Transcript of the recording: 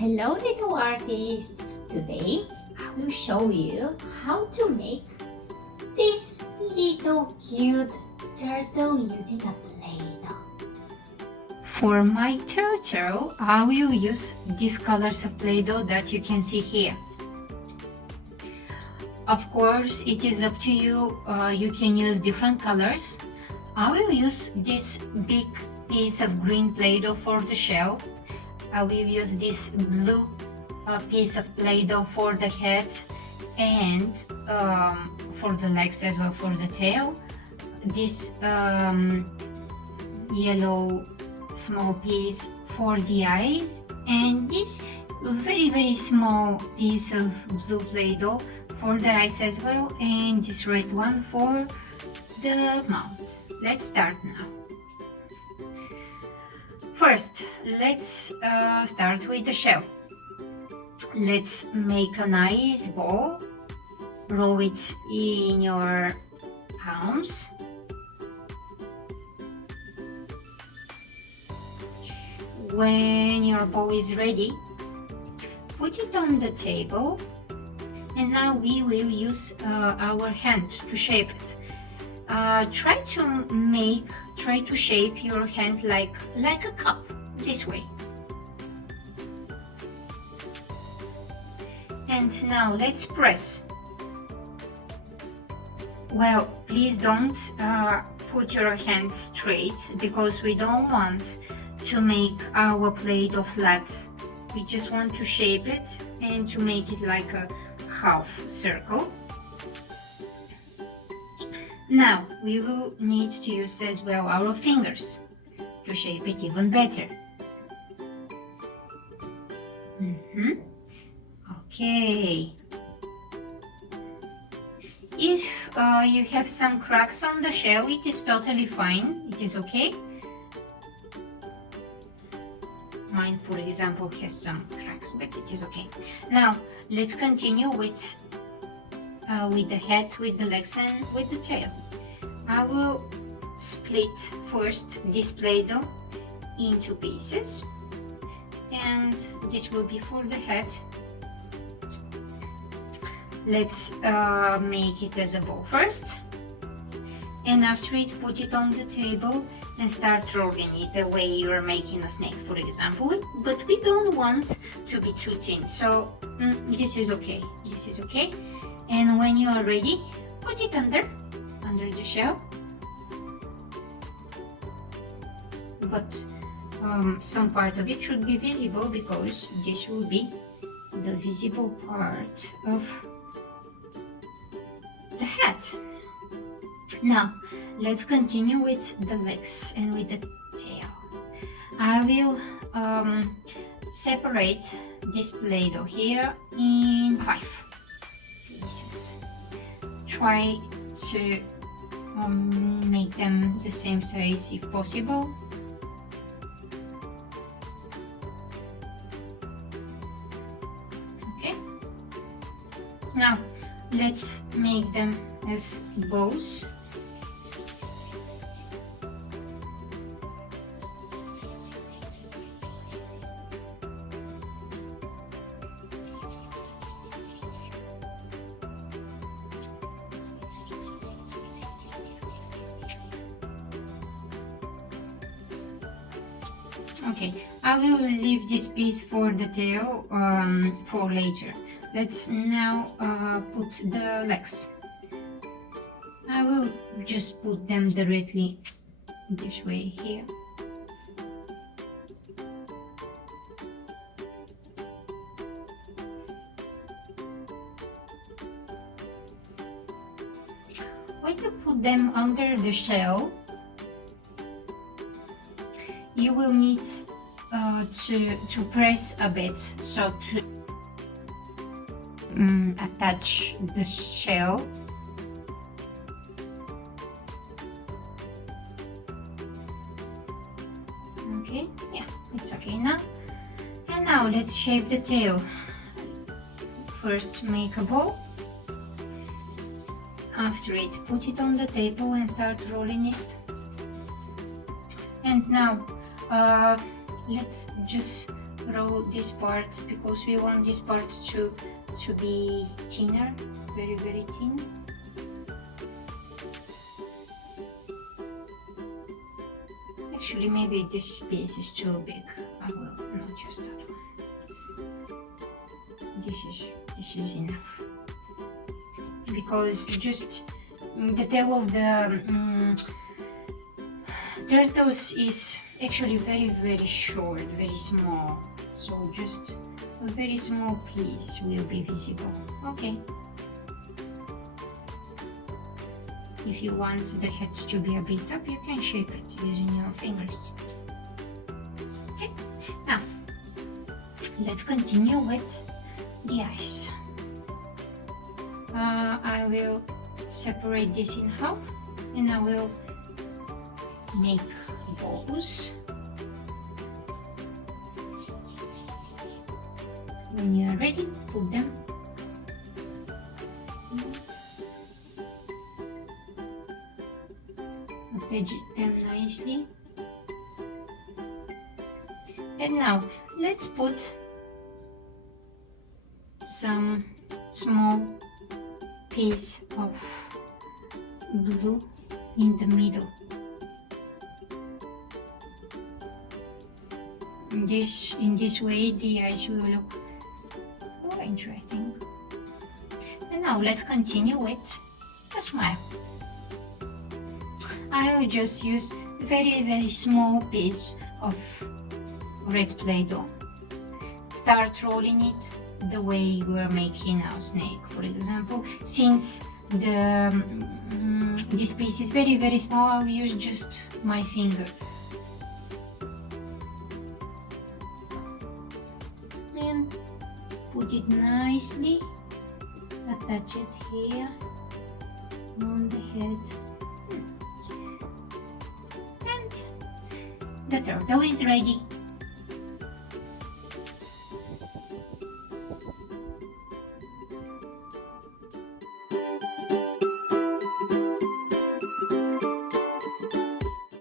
Hello little artists! Today I will show you how to make this little cute turtle using a Play-Doh. For my turtle, I will use these colors of Play-Doh that you can see here. Of course, it is up to you. You can use different colors. I will use this big piece of green Play-Doh for the shell. I will use this blue piece of Play-Doh for the head and for the legs as well, for the tail. This yellow small piece for the eyes, and this very small piece of blue Play-Doh for the eyes as well, and this red one for the mouth. Let's start now. First, let's start with the shell. Let's make a nice ball. Roll it in your palms. When your ball is ready, put it on the table. And now we will use our hand to shape it. Try to shape your hand like a cup, this way. And now let's press. Well, please don't put your hand straight, because we don't want to make our Play-Doh flat. We just want to shape it and to make it like a half circle. Now we will need to use as well our fingers to shape it even better. Okay. If you have some cracks on the shell, it is totally fine. It is okay. Mine, for example, has some cracks, but it is okay. Now let's continue with the head, with the legs, and with the tail. I will split first this Play-Doh into pieces, and this will be for the head. Let's make it as a ball first, and after it, put it on the table and start rolling it the way you're making a snake, for example. But we don't want to be too thin, so this is okay. This is okay. And when you are ready, put it under the shell. But some part of it should be visible, because this will be the visible part of the head. Now let's continue with the legs and with the tail. I will separate this Play-Doh here in 5 pieces. Try to make them the same size if possible. Okay. Now let's make them as bows. Okay, I will leave this piece for the tail for later. Let's now put the legs. I will just put them directly this way here. When you put them under the shell, you will need to press a bit, so to attach the shell. Okay, yeah, it's okay now. And now let's shape the tail. First make a ball. After it, put it on the table and start rolling it. And now let's just roll this part because we want this part to be thinner, very thin. Actually, maybe this piece is too big. I will not use that one. This is enough, because just the tail of the turtles is actually very short, very small. So just a very small piece will be visible. Okay. If you want the head to be a bit up, you can shape it using your fingers. Okay, now let's continue with the eyes. I will separate this in half and I will make bows. When you are ready, put them. Attach them nicely. And now let's put some small piece of glue in the middle. In this way the eyes will look more interesting. And now let's continue with the smile. I will just use very small piece of red Play-Doh. Start rolling it the way you are making a snake, for example. Since this piece is very small, I will use just my finger. And put it nicely, attach it here on the head. And the turtle is ready.